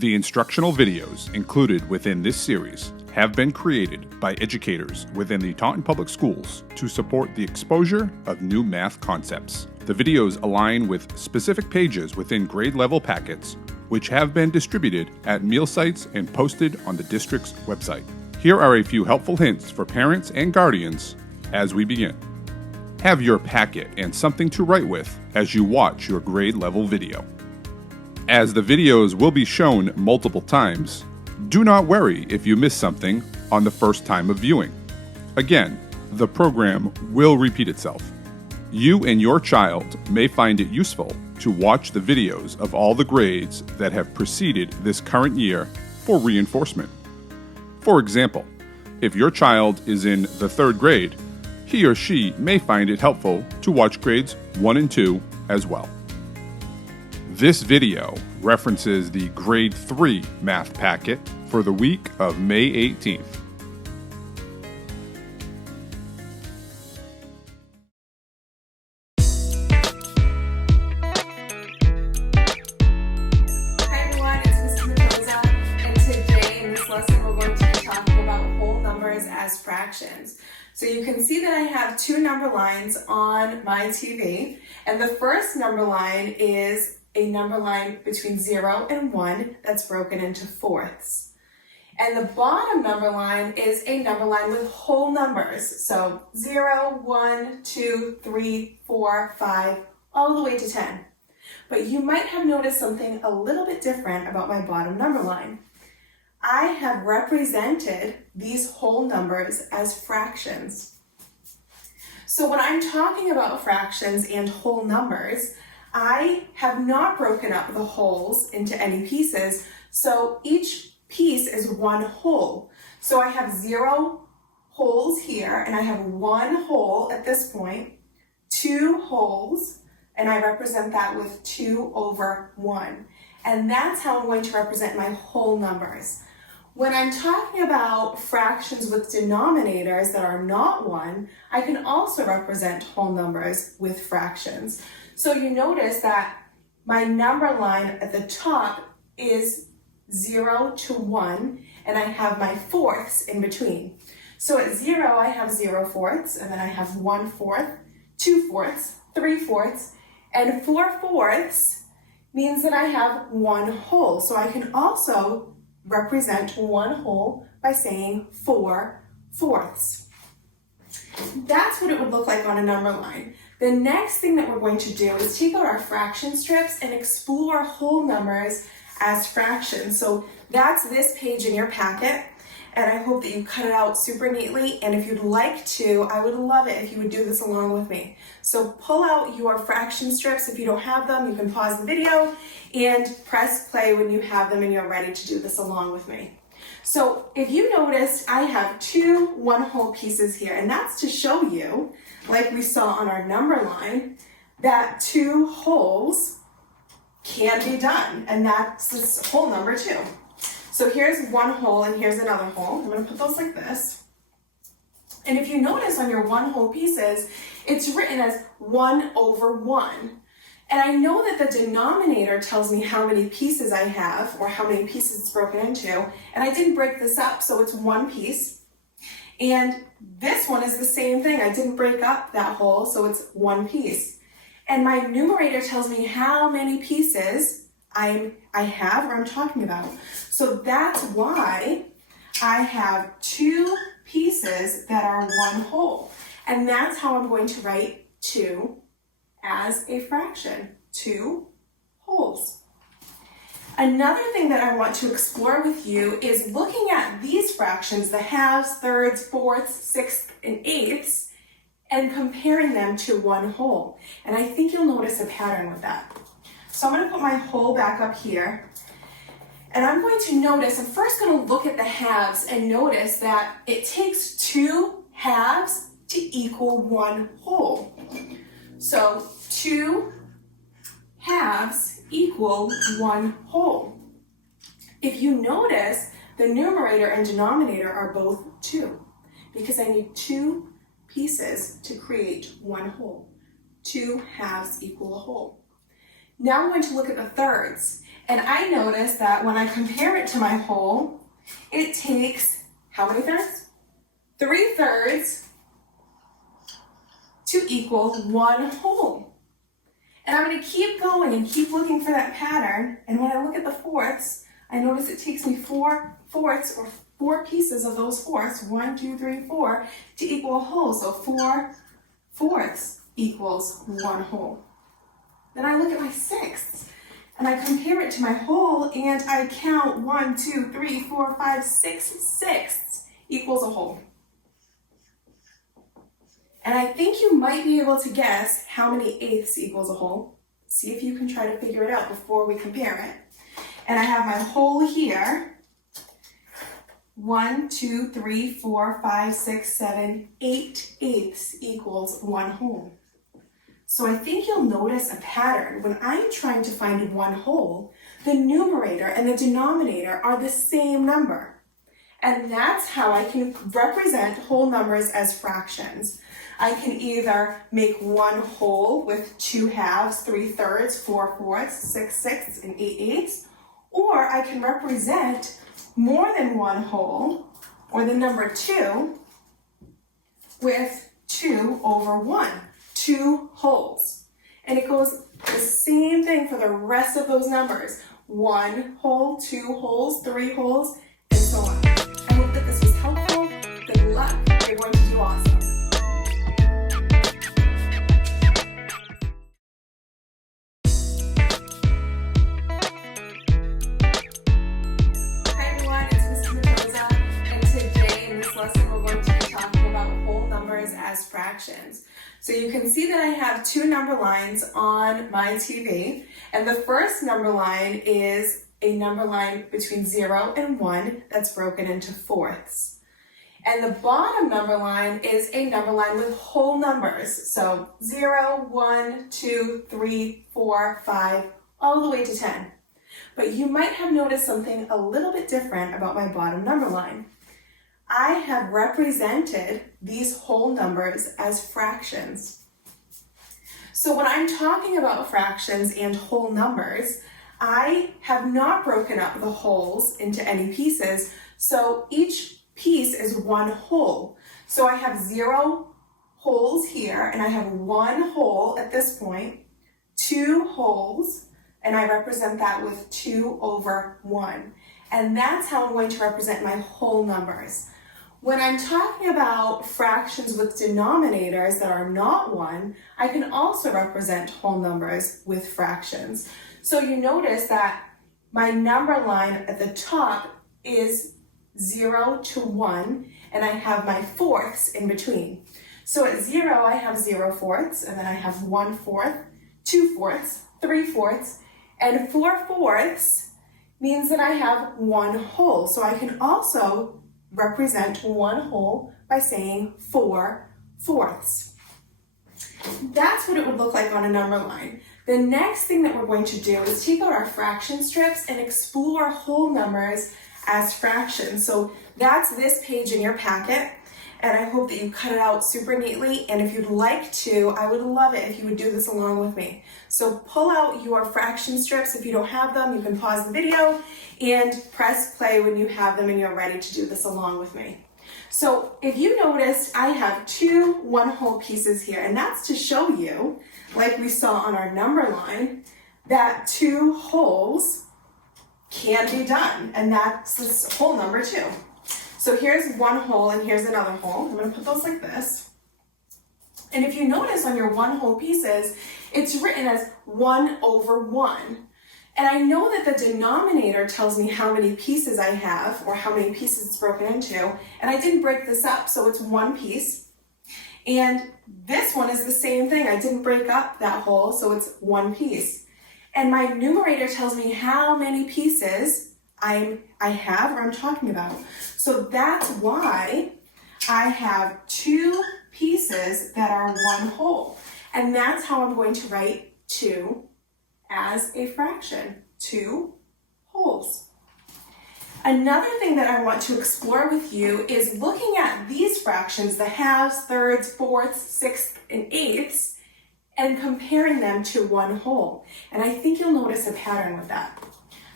The instructional videos included within this series have been created by educators within the Taunton Public Schools to support the exposure of new math concepts. The videos align with specific pages within grade level packets, which have been distributed at meal sites and posted on the district's website. Here are a few helpful hints for parents and guardians as we begin. Have your packet and something to write with as you watch your grade level video. As the videos will be shown multiple times, do not worry if you miss something on the first time of viewing. Again, the program will repeat itself. You and your child may find it useful to watch the videos of all the grades that have preceded this current year for reinforcement. For example, if your child is in the 3rd grade, he or she may find it helpful to watch grades 1 and 2 as well. This video references the Grade 3 math packet for the week of May 18th. Hi everyone, it's Ms. Mendoza, and today in this lesson we're going to be talking about whole numbers as fractions. So you can see that I have 2 number lines on my TV, and the first number line is a number line between 0 and 1 that's broken into fourths. And the bottom number line is a number line with whole numbers. So 0, 1, 2, 3, 4, 5, all the way to 10. But you might have noticed something a little bit different about my bottom number line. I have represented these whole numbers as fractions. So when I'm talking about fractions and whole numbers, I have not broken up the wholes into any pieces, so each piece is one whole. So I have 0 wholes here, and I have 1 whole at this point, 2 wholes, and I represent that with 2 over 1. And that's how I'm going to represent my whole numbers. When I'm talking about fractions with denominators that are not 1, I can also represent whole numbers with fractions. So you notice that my number line at the top is 0 to 1, and I have my fourths in between. So at 0, I have 0 fourths, and then I have 1 fourth, 2 fourths, 3 fourths, and 4 fourths means that I have 1 whole. So I can also represent 1 whole by saying 4 fourths. That's what it would look like on a number line. The next thing that we're going to do is take out our fraction strips and explore whole numbers as fractions. So that's this page in your packet, and I hope that you cut it out super neatly. And if you'd like to, I would love it if you would do this along with me. So pull out your fraction strips. If you don't have them, you can pause the video and press play when you have them and you're ready to do this along with me. So if you noticed, I have 2 1 whole pieces here, and that's to show you, like we saw on our number line, that 2 wholes can be done, and that's this whole number 2. So here's 1 whole and here's another whole. I'm going to put those like this. And if you notice on your 1 whole pieces, it's written as 1 over 1. And I know that the denominator tells me how many pieces I have, or how many pieces it's broken into, and I didn't break this up, so it's 1 piece. And this one is the same thing. I didn't break up that whole, so it's 1 piece. And my numerator tells me how many pieces I have or I'm talking about. So that's why I have 2 pieces that are 1 whole. And that's how I'm going to write 2 as a fraction, 2 wholes. Another thing that I want to explore with you is looking at these fractions, the halves, thirds, fourths, sixths, and eighths, and comparing them to 1 whole. And I think you'll notice a pattern with that. So I'm going to put my whole back up here, and I'm going to notice, I'm first going to look at the halves and notice that it takes 2 halves to equal 1 whole. So 2 halves equal 1 whole. If you notice, the numerator and denominator are both 2 because I need 2 pieces to create 1 whole. 2 halves equal a whole. Now I'm going to look at the thirds. And I noticed that when I compare it to my whole, it takes how many thirds? 3/3 to equal 1 whole. And I'm going to keep going and keep looking for that pattern. And when I look at the fourths, I notice it takes me 4 fourths or 4 pieces of those fourths, 1, 2, 3, 4, to equal a whole. So 4 fourths equals 1 whole. Then I look at my sixths and I compare it to my whole and I count 1, 2, 3, 4, 5, 6 sixths equals a whole. And I think you might be able to guess how many eighths equals a whole. See if you can try to figure it out before we compare it. And I have my whole here. 1, 2, 3, 4, 5, 6, 7, 8 eighths equals 1 whole. So I think you'll notice a pattern. When I'm trying to find 1 whole, the numerator and the denominator are the same number. And that's how I can represent whole numbers as fractions. I can either make 1 whole with 2 halves, 3/3, 4 fourths, 6 sixths, and 8 eighths, or I can represent more than 1 whole, or the number 2, with 2/1, 2 wholes. And it goes the same thing for the rest of those numbers. 1 whole, 2 wholes, 3 wholes, and so on. I hope that this was helpful. Good luck. You're going to do awesome. Hi everyone, it's Mr. Mendoza, and today in this lesson we're going to be talking about whole numbers as fractions. So you can see that I have 2 number lines on my TV, and the first number line is a number line between 0 and 1 that's broken into fourths. And the bottom number line is a number line with whole numbers. So 0, 1, 2, 3, 4, 5, all the way to 10. But you might have noticed something a little bit different about my bottom number line. I have represented these whole numbers as fractions. So when I'm talking about fractions and whole numbers, I have not broken up the wholes into any pieces, so each piece is 1 whole. So I have 0 wholes here, and I have 1 whole at this point, 2 wholes, and I represent that with 2/1. And that's how I'm going to represent my whole numbers. When I'm talking about fractions with denominators that are not 1, I can also represent whole numbers with fractions. So you notice that my number line at the top is 0 to 1, and I have my fourths in between. So at 0, I have 0 fourths, and then I have 1 fourth, 2 fourths, 3 fourths, and 4 fourths means that I have 1 whole. So I can also represent 1 whole by saying 4 fourths. That's what it would look like on a number line. The next thing that we're going to do is take out our fraction strips and explore whole numbers as fractions. So that's this page in your packet, and I hope that you cut it out super neatly. And if you'd like to, I would love it if you would do this along with me. So pull out your fraction strips. If you don't have them, you can pause the video and press play when you have them and you're ready to do this along with me. So if you noticed, I have 2 1 whole pieces here, and that's to show you, like we saw on our number line, that 2 wholes can be done, and that's this whole number 2. So here's 1 whole and here's another whole. I'm going to put those like this. And if you notice on your 1 whole pieces, it's written as 1/1. And I know that the denominator tells me how many pieces I have, or how many pieces it's broken into, and I didn't break this up, so it's 1 piece. And this one is the same thing. I didn't break up that whole, so it's 1 piece. And my numerator tells me how many pieces I have or I'm talking about. So that's why I have 2 pieces that are 1 whole. And that's how I'm going to write 2 as a fraction, 2 wholes. Another thing that I want to explore with you is looking at these fractions, the halves, thirds, fourths, sixths, and eighths, and comparing them to 1 whole. And I think you'll notice a pattern with that.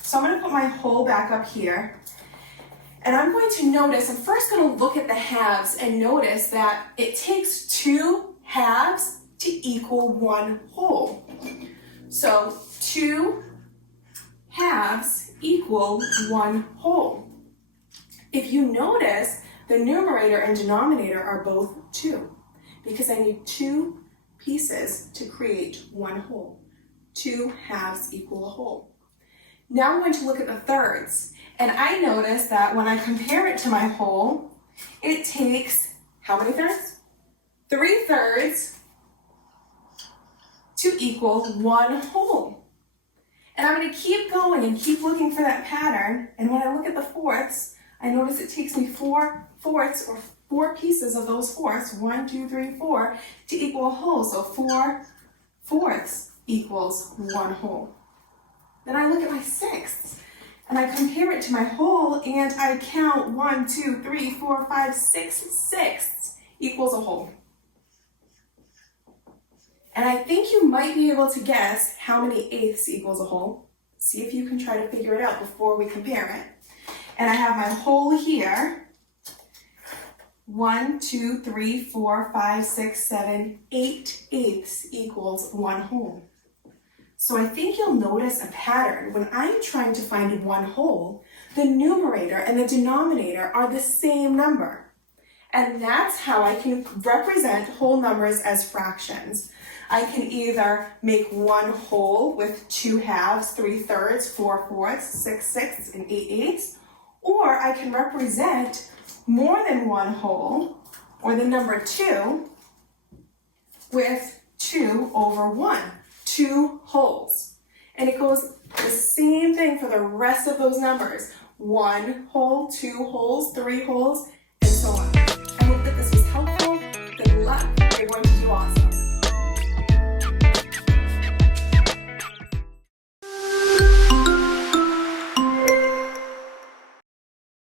So I'm going to put my whole back up here. And I'm going to notice, I'm first going to look at the halves and notice that it takes 2 halves to equal 1 whole. So 2 halves equal 1 whole. If you notice, the numerator and denominator are both 2 because I need 2 pieces to create 1 whole. 2 halves equal a whole. Now I'm going to look at the thirds, and I notice that when I compare it to my whole, it takes how many thirds? 3 thirds to equal 1 whole. And I'm going to keep going and keep looking for that pattern, and when I look at the fourths, I notice it takes me 4 fourths or 4 pieces of those fourths, 1, 2, 3, 4, to equal a whole. So 4 fourths equals 1 whole. Then I look at my sixths and I compare it to my whole and I count 1, 2, 3, 4, 5, 6 sixths equals a whole. And I think you might be able to guess how many eighths equals a whole. See if you can try to figure it out before we compare it. And I have my whole here. 1, 2, 3, 4, 5, 6, 7, 8 eighths equals 1 whole. So I think you'll notice a pattern. When I'm trying to find 1 whole, the numerator and the denominator are the same number. And that's how I can represent whole numbers as fractions. I can either make 1 whole with 2 halves, 3 thirds, 4 fourths, 6 sixths, and 8 eighths, or I can represent more than 1 whole, or the number 2, with 2 over 1, 2 wholes. And it goes the same thing for the rest of those numbers. 1 whole, 2 wholes, 3 wholes, and so on. I hope that this was